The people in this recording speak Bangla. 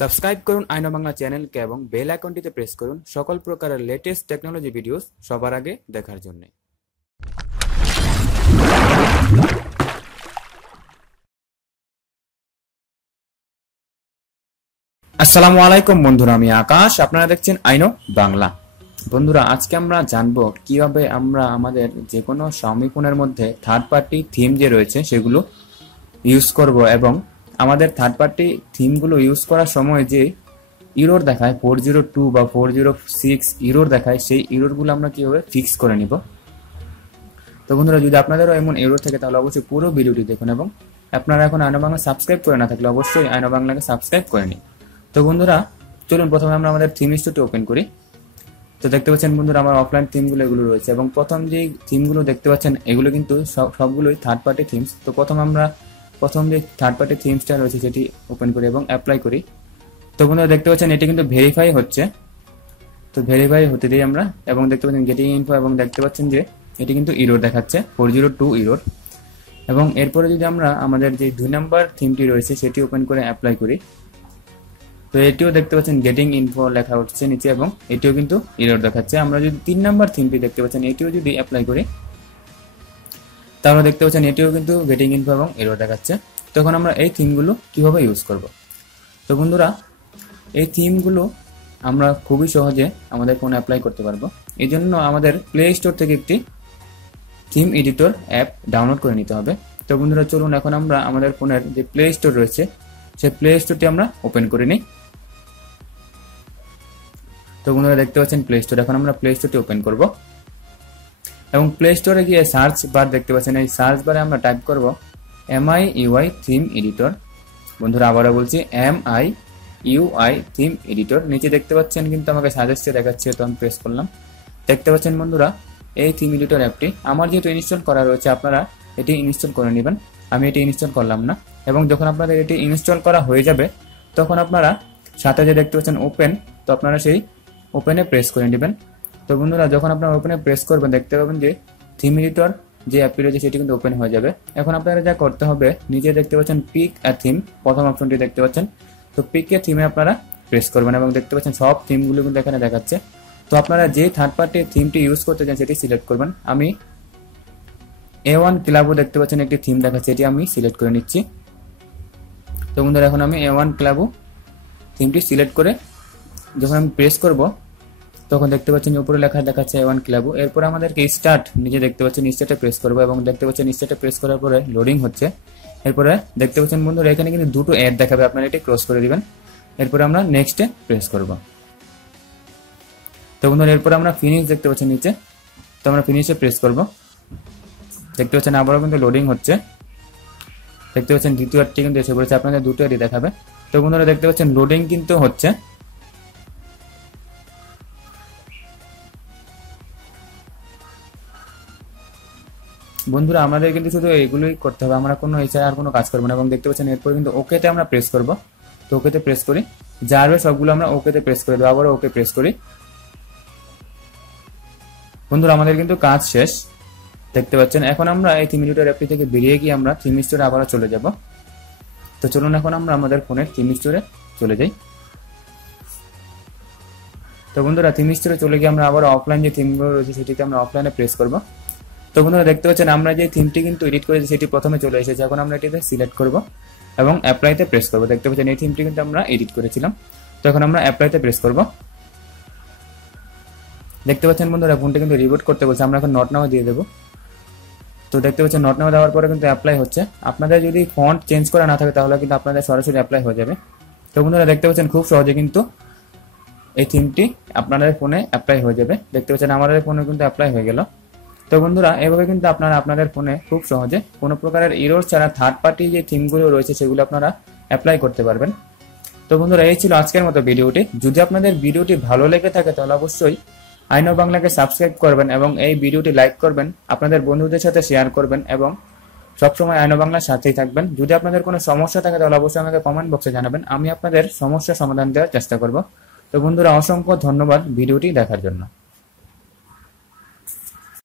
সাবস্ক্রাইব করুন আইনো বাংলা চ্যানেলকে এবং বেল আইকনটিতে প্রেস করুন সকল প্রকারের লেটেস্ট টেকনোলজি ভিডিওস সবার আগে দেখার জন্য। আসসালামু আলাইকুম বন্ধুরা, আমি আকাশ, আপনারা দেখছেন আইনো বাংলা। বন্ধুরা, আজকে আমরা জানবো কিভাবে আমরা আমাদের যে কোনো Xiaomi ফোনের মধ্যে থার্ড পার্টি থিম যে রয়েছে সেগুলো ইউজ করব এবং আমাদের থার্ড পার্টি থিমগুলো ইউজ করার সময় যে ইরর দেখায় 402 বা 406 ইরর দেখায়, সেই ইররগুলো আমরা কিভাবে ফিক্স করে নিব। তো বন্ধুরা, যদি আপনাদেরও এমন ইরর থাকে তাহলে অবশ্যই পুরো ভিডিওটি দেখুন এবং আপনারা এখন আইনো বাংলা সাবস্ক্রাইব করে না থাকলে অবশ্যই আইনো বাংলাকে সাবস্ক্রাইব করে নিন। তো বন্ধুরা, চলুন প্রথমে আমরা আমাদের থিম স্টোরটি ওপেন করি। তো দেখতে পাচ্ছেন বন্ধুরা, আমার অফলাইন থিমগুলো এগুলো রয়েছে এবং প্রথম যে থিমগুলো দেখতে পাচ্ছেন এগুলো কিন্তু সবগুলোই থার্ড পার্টি থিমস। তো প্রথম যে থার্ড পার্টি থিমসটা রয়েছে সেটি ওপেন করি এবং অ্যাপ্লাই করি। তো বন্ধুরা, দেখতে পাচ্ছেন এটি কিন্তু ভেরিফাই হচ্ছে। তো ভেরিফাই হতে দিই আমরা এবং দেখতে পাচ্ছেন গেটিং ইনফো এবং দেখতে পাচ্ছেন যে এটি কিন্তু ইরর দেখাচ্ছে 402 ইরর। এবং এরপরে যদি আমরা আমাদের যে 2 নাম্বার থিমটি রয়েছে সেটি ওপেন করে অ্যাপ্লাই করি, তো এটিও দেখতে পাচ্ছেন গেটিং ইনফো লেখা উঠছে নিচে এবং এটিও কিন্তু এরর দেখাচ্ছে। আমরা যদি 3 নাম্বার থিমটি দেখতে পাচ্ছেন এটিও যদি অ্যাপ্লাই করি তাহলে দেখতে পাচ্ছেন এটিও কিন্তু গেটিং ইনফো এবং এরর দেখাচ্ছে। তখন আমরা এই থিমগুলো কিভাবে ইউজ করব। তো বন্ধুরা, এই থিমগুলো আমরা খুবই সহজে আমাদের ফোনে অ্যাপ্লাই করতে পারবো। এই জন্য আমাদের প্লে স্টোর থেকে একটি থিম এডিটর অ্যাপ ডাউনলোড করে নিতে হবে। তো বন্ধুরা, চলুন এখন আমরা আমাদের ফোনের যে প্লে স্টোর রয়েছে সেই প্লে স্টোরটি আমরা ওপেন করে নিই। তো বন্ধুরা, দেখতে পাচ্ছেন প্লে স্টোর। এখন আমরা প্লে স্টোরটি ওপেন করব এবং প্লে স্টোরে গিয়ে সার্চ বার দেখতে পাচ্ছেন, এই সার্চ বারে আমরা টাইপ করব MIUI থিম এডিটর। বন্ধুরা, আবারও বলছি MIUI থিম এডিটর। নিচে দেখতে পাচ্ছেন কিন্তু আমাকে সাজেস্টে দেখাচ্ছে, তো আমি প্রেস করলাম। দেখতে পাচ্ছেন বন্ধুরা, এই থিম এডিটর অ্যাপটি আমার যেহেতু ইনস্টল করা রয়েছে আপনারা এটি ইনস্টল করে নেবেন। আমি এটি ইনস্টল করলাম না এবং যখন আপনাদের এটি ইনস্টল করা হয়ে যাবে তখন আপনারা সাথে যে দেখতে পাচ্ছেন ওপেন, তো আপনারা সেই ওপেনে প্রেস করে নেবেন। তো বন্ধুরা, যখন আপনারা ওপেনে প্রেস করবেন দেখতে পাবেন যে থিম এডিটর যে অ্যাপটি রয়েছে সেটি কিন্তু ওপেন হয়ে যাবে। এখন আপনারা যা করতে হবে, নিচে দেখতে পাচ্ছেন পিক আ থিম, প্রথম অপশনটি দেখতে পাচ্ছেন, তো পিক এ থিমে আপনারা প্রেস করবেন এবং দেখতে পাচ্ছেন সব থিমগুলো কিন্তু এখানে দেখাচ্ছে। তো আপনারা যে থার্ড পার্টি থিমটি ইউজ করতে চান সেটি সিলেক্ট করবেন। আমি A1 ক্লাবও দেখতে পাচ্ছেন একটি থিম দেখাচ্ছে, এটি আমি সিলেক্ট করে নিচ্ছি। তো বন্ধুরা, এখন আমি A1 ক্লাবও থিমটি সিলেক্ট করে যখন আমি প্রেস করব তখন দেখতে পাচ্ছেন উপরে লেখা দেখাচ্ছে A1 ক্লাবও। এরপর আমাদেরকে স্টার্ট, নিচে দেখতে পাচ্ছেন স্টার্টে প্রেস করব এবং দেখতে পাচ্ছেন স্টার্টে প্রেস করার পরে লোডিং হচ্ছে। এরপরে দেখতে পাচ্ছেন বন্ধুরা এখানে কিন্তু দুটো অ্যাড দেখাবে, আপনারা এটি ক্লোজ করে দিবেন। এরপরে আমরা নেক্সটে প্রেস করব। তো বন্ধুরা, এরপর আমরা ফিনিশ দেখতে পাচ্ছেন নিচে, তো আমরা ফিনিশে প্রেস করব। দেখতে পাচ্ছেন আবারও কিন্তু লোডিং হচ্ছে। দেখতে পাচ্ছেন দ্বিতীয় অ্যাডটি কিন্তু এসে পড়েছে, আপনাদের দুটো অ্যাডই দেখাবে। তো বন্ধুরা, দেখতে পাচ্ছেন লোডিং কিন্তু হচ্ছে। বন্ধুরা, আমাদের কিন্তু শুধু এগুলোই করতে হবে, আমরা কোনো এছাড়া আর কোনো কাজ করবো না। এবং দেখতে পাচ্ছেন এরপর কিন্তু ওকেতে আমরা প্রেস করব। তো ওকেতে প্রেস করি, যা আসবে সবগুলো আমরা ওকেতে প্রেস করে দেবো। আবারও ওকে প্রেস করি। বন্ধুরা, আমাদের কিন্তু কাজ শেষ দেখতে পাচ্ছেন। এখন আমরা এই থিম এডিটর অ্যাপটি থেকে বেরিয়ে গিয়ে আমরা থিম স্টোরে আবারও চলে যাব। তো চলুন এখন আমরা আমাদের ফোনের থিম স্টোরে চলে যাই। তো বন্ধুরা, থিম স্টোরে চলে গিয়ে আমরা আবার অফলাইন যে থিমগুলো রয়েছে সেটিতে আমরা অফলাইনে প্রেস করব। তো বন্ধুরা, দেখতে পাচ্ছেন আমরা যে থিমটি কিন্তু এডিট করেছি সেটি প্রথমে চলে এসেছে। এখন আমরা এটিতে সিলেক্ট করব এবং অ্যাপ্লাইতে প্রেস করব। দেখতে পাচ্ছেন এই থিমটি কিন্তু আমরা এডিট করেছিলাম। তো এখন আমরা অ্যাপ্লাইতে প্রেস করব। দেখতে পাচ্ছেন বন্ধুরা, ফোনটি কিন্তু রিবুট করতে বলছে, আমরা এখন নট নাও দিয়ে দেবো। তো দেখতে পাচ্ছেন নট নাও দেওয়ার পরে কিন্তু অ্যাপ্লাই হচ্ছে। আপনাদের যদি ফন্ট চেঞ্জ করা না থাকে তাহলে কিন্তু আপনাদের সরাসরি অ্যাপ্লাই হয়ে যাবে। তো বন্ধুরা, দেখতে পাচ্ছেন খুব সহজে কিন্তু এই থিমটি আপনাদের ফোনে অ্যাপ্লাই হয়ে যাবে। দেখতে পাচ্ছেন আমাদের ফোনে কিন্তু অ্যাপ্লাই হয়ে গেল। তো বন্ধুরা, এভাবে কিন্তু আপনারা আপনাদের ফোনে খুব সহজে কোনো প্রকারের ইরর ছাড়া থার্ড পার্টি যে থিমগুলো রয়েছে সেগুলো আপনারা অ্যাপ্লাই করতে পারবেন। তো বন্ধুরা, এই ছিল আজকের মতো ভিডিওটি। যদি আপনাদের ভিডিওটি ভালো লেগে থাকে তাহলে অবশ্যই আইনো বাংলাকে সাবস্ক্রাইব করবেন এবং এই ভিডিওটি লাইক করবেন, আপনাদের বন্ধুদের সাথে শেয়ার করবেন এবং সবসময় আইনো বাংলার সাথেই থাকবেন। যদি আপনাদের কোনো সমস্যা থাকে তাহলে অবশ্যই আমাকে কমেন্ট বক্সে জানাবেন, আমি আপনাদের সমস্যার সমাধান দেওয়ার চেষ্টা করব। তো বন্ধুরা, অসংখ্য ধন্যবাদ ভিডিওটি দেখার জন্য।